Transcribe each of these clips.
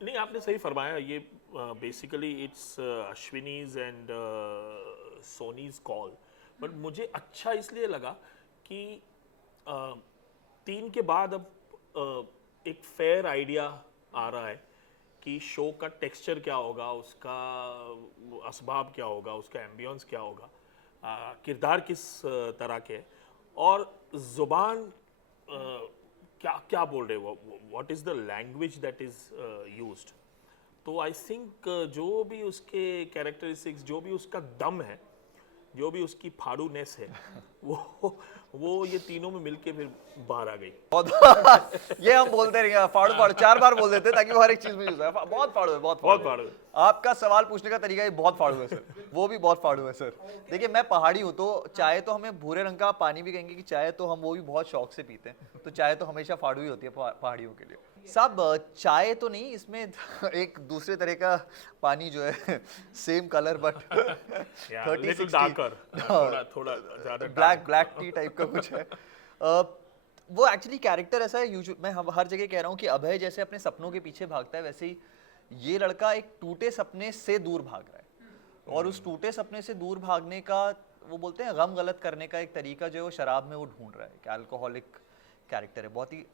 नहीं, आपने सही फरमाया। ये basically it's Ashwini's and Sony's call, but मुझे अच्छा इसलिए लगा कि 3 के बाद अब एक फेयर आइडिया आ रहा है कि शो का टेक्सचर क्या होगा, उसका असबाब क्या होगा, उसका एम्बियंस क्या होगा, किरदार किस तरह के हैं, और ज़ुबान क्या क्या बोल रहे हो, what is the language that is used. तो आई थिंक जो भी उसके कैरेक्टरिस्टिक्स, जो भी उसका दम है, जो भी उसकी फाड़ूनेस है, वो ये तीनों में मिलके फिर बाहर आ गई। बहुत ये हम बोलते रहेंगे, फाड़ू फाड़ू 4 बार बोल देते हैं ताकि वो हर एक चीज में यूज है। बहुत फाड़ू है, बहुत बहुत फाड़ू है। फाड़ू। आपका सवाल पूछने का तरीका ये बहुत फाड़ू है सर, वो भी बहुत फाड़ू है सर। देखिए मैं पहाड़ी हूँ, तो चाय तो हमें भूरे रंग का पानी भी कहेंगे कि चाय तो हम वो भी बहुत शौक से पीते हैं, तो चाय तो हमेशा फाड़ू ही होती है पहाड़ियों के लिए। सब चाय तो नहीं, इसमें एक दूसरे तरह का पानी जो है, सेम कलर बट 30-60 डार्कर, थोड़ा थोड़ा ज्यादा ब्लैक ब्लैक टी टाइप का कुछ है। वो एक्चुअली कैरेक्टर ऐसा है, मैं हर जगह कह रहा हूँ कि अभय जैसे अपने सपनों के पीछे भागता है, वैसे ही ये लड़का एक टूटे सपने से दूर भाग रहा है। और उस टूटे सपने से दूर भागने का, वो बोलते हैं गम गलत करने का एक तरीका जो है वो शराब में वो ढूंढ रहा है। कि अल्कोहलिक कैरेक्टर है, बहुत ही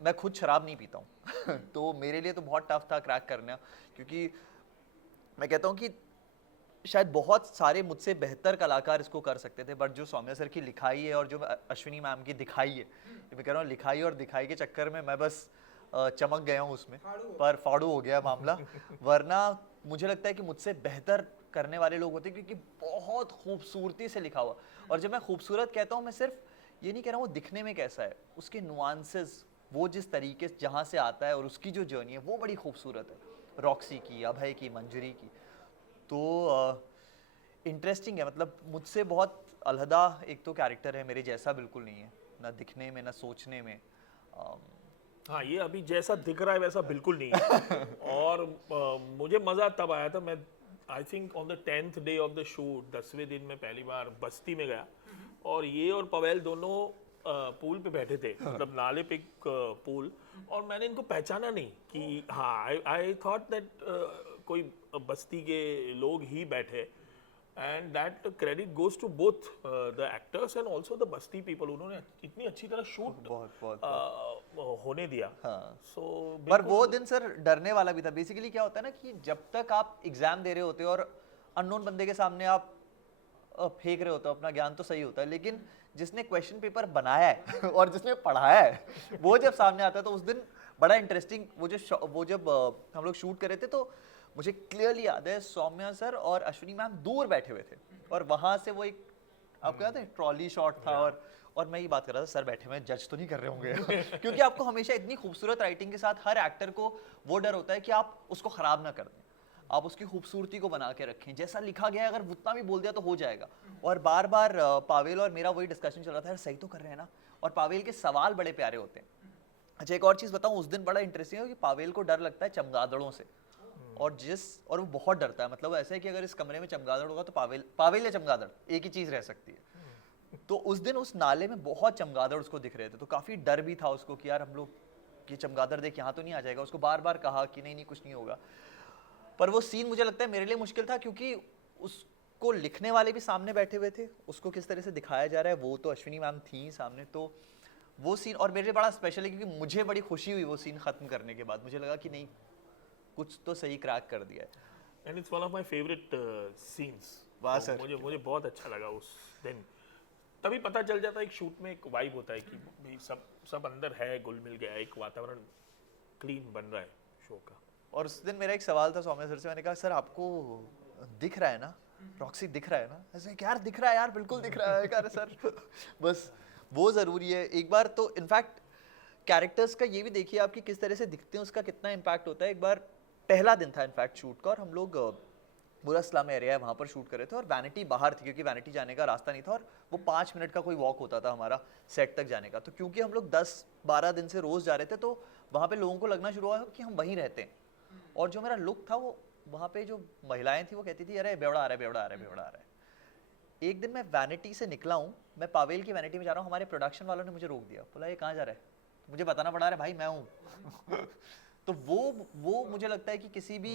मैं खुद शराब नहीं पीता हूँ तो मेरे लिए तो बहुत टफ था क्रैक करना, क्योंकि मैं कहता हूँ कि शायद बहुत सारे मुझसे बेहतर कलाकार इसको कर सकते थे, बट जो सौम्या सर की लिखाई है और जो अश्विनी मैम की दिखाई है, मैं कह रहा हूँ लिखाई और दिखाई के चक्कर में मैं बस चमक गया हूँ उसमें, पर फाड़ू हो गया मामला। वरना मुझे लगता है कि मुझसे बेहतर करने वाले लोग होते, क्योंकि बहुत खूबसूरती से लिखा हुआ। और जब मैं खूबसूरत कहता हूँ, मैं सिर्फ ये नहीं कह रहा हूँ वो दिखने में कैसा है, उसके नुआंसेस, वो जिस तरीके से जहाँ से आता है और उसकी जो जर्नी है वो बड़ी खूबसूरत है। रॉक्सी की, अभय की, मंजरी की, तो इंटरेस्टिंग है। मतलब मुझसे बहुत अलहदा एक तो कैरेक्टर है, मेरे जैसा बिल्कुल नहीं है, ना दिखने में ना सोचने में। हाँ, ये अभी जैसा दिख रहा है वैसा बिल्कुल नहीं है। और मुझे मज़ा तब आया था, मैं I think on the 10th day of the shoot, 10वें दिन में पहली बार बस्ती में गया, और ये और पवेल दोनों पूल पे बैठे थे, मतलब नाले पे एक पूल, और मैंने इनको पहचाना नहीं कि हाँ, आई थॉट दैट कोई बस्ती के लोग ही बैठे, and that credit goes to both the actors and also the बस्ती पीपल। उन्होंने इतनी अच्छी तरह शूट होने दिया। हाँ। सो पर वो दिन सर डरने वाला भी था। बेसिकली क्या होता है ना कि जब तक आप एग्जाम दे रहे होते हो और अननोन बंदे के सामने आप फेंक रहे होते हो अपना ज्ञान, तो सही होता है, लेकिन जिसने क्वेश्चन पेपर बनाया है और जिसने पढ़ाया है वो जब सामने आता है, तो उस दिन बड़ा इंटरेस्टिंग। वो जब हम लोग शूट कर रहे थे, तो मुझे क्लियरली याद है सौम्या सर और अश्विनी मैम दूर बैठे हुए थे, और वहां से वो एक, आपको याद है, ट्रॉली शॉट था। और मैं ये बात कर रहा था, सर बैठे हुए जज तो नहीं कर रहे होंगे क्योंकि आपको हमेशा इतनी खूबसूरत राइटिंग के साथ हर एक्टर को वो डर होता है कि आप उसको खराब ना कर दें, आप उसकी खूबसूरती को बना के रखें, जैसा लिखा गया है अगर उतना भी बोल दिया तो हो जाएगा। और बार बार पावेल और मेरा वही डिस्कशन चल रहा था, यार सही तो कर रहे हैं ना। और पावेल के सवाल बड़े प्यारे होते हैं। अच्छा, एक और चीज बताऊं, उस दिन बड़ा इंटरेस्टिंग है कि पावेल को डर लगता है चमगादड़ों से, और वो बहुत डरता है। मतलब ऐसा है कि अगर इस कमरे में चमगादड़ होगा तो पावेल या चमगादड़ एक ही चीज रह सकती है। तो उस दिन उस नाले में बहुत चमगादड़ उसको दिख रहे थे, तो काफी डर भी था उसको कि यार हम लोग, ये चमगादड़ देख यहाँ तो नहीं आ जाएगा। उसको बार बार कहा कि नहीं नहीं कुछ नहीं होगा। पर वो सीन मुझे लगता है मेरे लिए मुश्किल था, क्योंकि उसको लिखने वाले भी सामने बैठे हुए थे, उसको किस तरह से दिखाया जा रहा है, वो तो अश्विनी मैम थी सामने। तो वो सीन और मेरे लिए बड़ा स्पेशल है, क्योंकि मुझे बड़ी खुशी हुई वो सीन खत्म करने के बाद। मुझे लगा कि नहीं, कुछ तो सही क्रैक कर दिया है। And it's one of my favourite scenes. वाह सर। मुझे बहुत अच्छा लगा उस दिन। तभी पता चल जाता है, एक शूट में एक वाइब होता है कि भाई सब अंदर है, घुल मिल गया, एक वातावरण क्लीन बन रहा है शो का। और उस दिन मेरा एक सवाल था सौम्या सर से, मैंने कहा सर आपको दिख रहा है ना, रॉक्सी दिख रहा है ना? ऐसे यार दिख रहा है यार, बिल्कुल दिख रहा है। कह रहे सर बस वो जरूरी है एक बार तो। इनफैक्ट कैरेक्टर्स का ये भी देखिए आप कि किस तरह से दिखते हैं, उसका कितना इम्पैक्ट होता है। एक बार पहला दिन था इनफैक्ट शूट का, और हम लोग बुरा इस्लाम एरिया है वहाँ पर शूट कर रहे थे, और वैनिटी बाहर थी क्योंकि वैनिटी जाने का रास्ता नहीं था, और वो 5 मिनट का कोई वॉक होता था हमारा सेट तक जाने का। तो क्योंकि हम लोग 10-12 दिन से रोज जा रहे थे, तो वहाँ पे लोगों को लगना शुरू हुआ कि हम वहीं रहते हैं। और जो मेरा लुक था, वो वहाँ पे जो महिलाएं थी वो कहती थी अरे बेवड़ा आ रहा है, बेवड़ा आ रहा है, बेवड़ा आ रहा है। एक दिन मैं वैनिटी से निकला हूँ, मैं पावेल की वैनिटी में जा रहा हूँ, हमारे प्रोडक्शन वालों ने मुझे रोक दिया, बोला ये कहाँ जा रहा है? मुझे बताना पड़ा, रहा भाई मैं हूँ तो वो मुझे लगता है कि किसी भी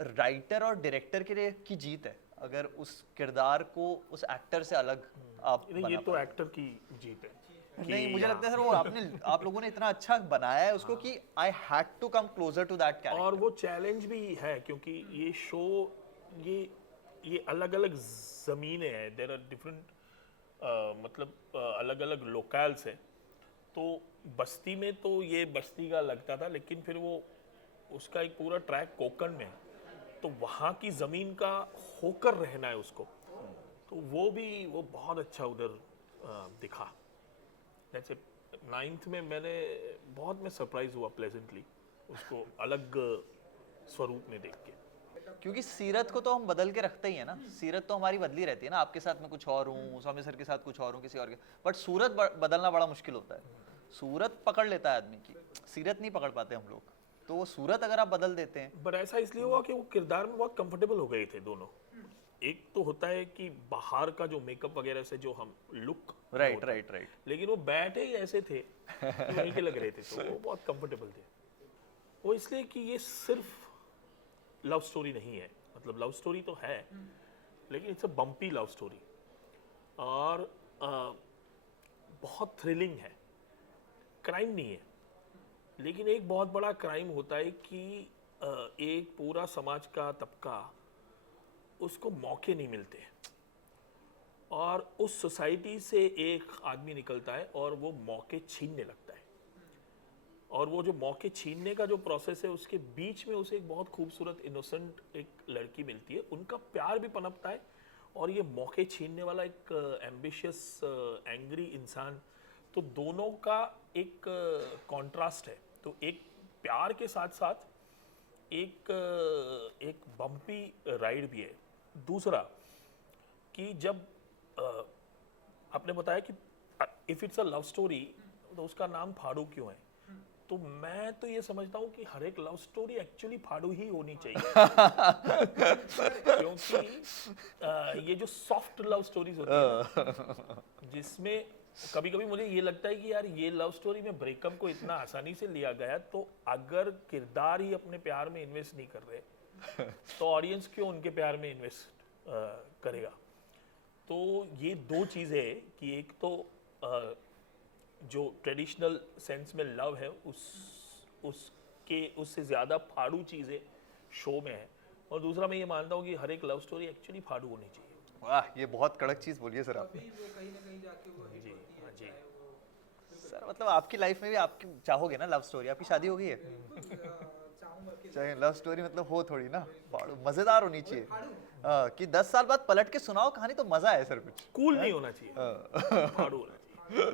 राइटर और डायरेक्टर के लिए की जीत है, अगर उस किरदार को उस एक्टर से अलग आप नहीं, ये तो एक्टर की जीत है नहीं, मुझे लगता है सर वो आप लोगों ने इतना अच्छा बनाया है उसको कि I had to come closer to that character. और वो चैलेंज भी है क्योंकि ये शो ये अलग अलग ज़मीनें हैं, देयर आर डिफरेंट, मतलब अलग अलग लोकल्स है। तो बस्ती में तो ये बस्ती का लगता था, लेकिन फिर वो उसका एक पूरा ट्रैक कोकण में है, तो वहाँ की ज़मीन का होकर रहना है उसको, तो वो बहुत अच्छा उधर दिखा। जैसे 9th में मैं सरप्राइज हुआ प्लेजेंटली उसको अलग स्वरूप में देख के, क्योंकि सीरत को तो हम बदल के रखते ही है ना, सीरत तो हमारी बदली रहती है ना, आपके साथ में कुछ और हूँ, स्वामी सर के साथ कुछ और हूँ, किसी और के, बट सूरत बदलना बड़ा मुश्किल होता है। सूरत पकड़ लेता है आदमी की, सीरत नहीं पकड़ पाते हम लोग, तो वो सूरत अगर आप बदल देते हैं। बट ऐसा इसलिए हुआ कि वो किरदार में बहुत कंफर्टेबल हो गए थे दोनों। एक तो होता है कि बाहर का जो मेकअप वगैरह से जो हम लुक, राइट, लेकिन वो बैठे ही ऐसे थे कि वहीं के लग रहे थे, तो वो बहुत कंफर्टेबल थे। वो इसलिए कि ये सिर्फ लव स्टोरी नहीं है, मतलब लव स्टोरी तो है लेकिन it's a bumpy love story, और बहुत थ्रिलिंग है। क्राइम नहीं है, लेकिन एक बहुत बड़ा क्राइम होता है कि एक पूरा समाज का तबका उसको मौके नहीं मिलते, और उस सोसाइटी से एक आदमी निकलता है और वो मौके छीनने लगता है, और वो जो मौके छीनने का जो प्रोसेस है उसके बीच में उसे एक बहुत खूबसूरत इनोसेंट एक लड़की मिलती है, उनका प्यार भी पनपता है, और ये मौके छीनने वाला एक एम्बिशियस एंग्री इंसान, तो दोनों का एक कॉन्ट्रास्ट है। तो एक प्यार के साथ साथ एक बम्पी राइड भी है। दूसरा कि जब आपने बताया कि if it's a love story तो उसका नाम फाड़ू क्यों है, तो मैं तो ये समझता हूँ कि हर एक लव स्टोरी एक्चुअली फाड़ू ही होनी चाहिए क्योंकि ये जो सॉफ्ट लव स्टोरीज होती है जिसमें कभी कभी मुझे ये लगता है कि यार ये लव स्टोरी में ब्रेकअप को इतना आसानी से लिया गया, तो अगर किरदार ही अपने प्यार में इन्वेस्ट नहीं कर रहे तो ऑडियंस क्यों उनके प्यार में इन्वेस्ट करेगा। तो ये दो चीज़ें हैं कि एक तो जो ट्रेडिशनल सेंस में लव है उससे ज़्यादा फाड़ू चीज़ें शो में है, और दूसरा मैं ये मानता हूँ कि हर एक लव स्टोरी एक्चुअली फाड़ू होनी चाहिए। वाह, ये बहुत कड़क चीज बोली है सर आपने। जी सर मतलब आपकी लाइफ में भी आपकी चाहोगे ना लव स्टोरी, आपकी शादी हो गई है, चाहे लव स्टोरी मतलब हो थोड़ी ना, मजेदार होनी चाहिए। कि 10 साल बाद पलट के सुनाओ कहानी तो मजा है सर, कुछ कूल नहीं होना चाहिए, फाड़ू होना चाहिए।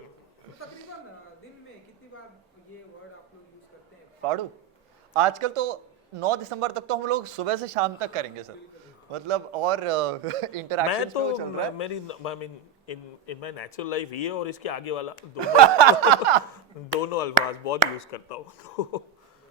तकरीबन दिन में कितनी बार ये वर्ड आप लोग यूज करते हैं? फाड़ू आजकल तो 9 दिसंबर तक तो हम लोग सुबह से शाम तक करेंगे सर, मतलब और इंटरेक्शन मैं तो चल रहा है। मेरी I mean in my natural life ये और इसके आगे वाला दोनों अल्फाज बहुत यूज करता हूँ, तो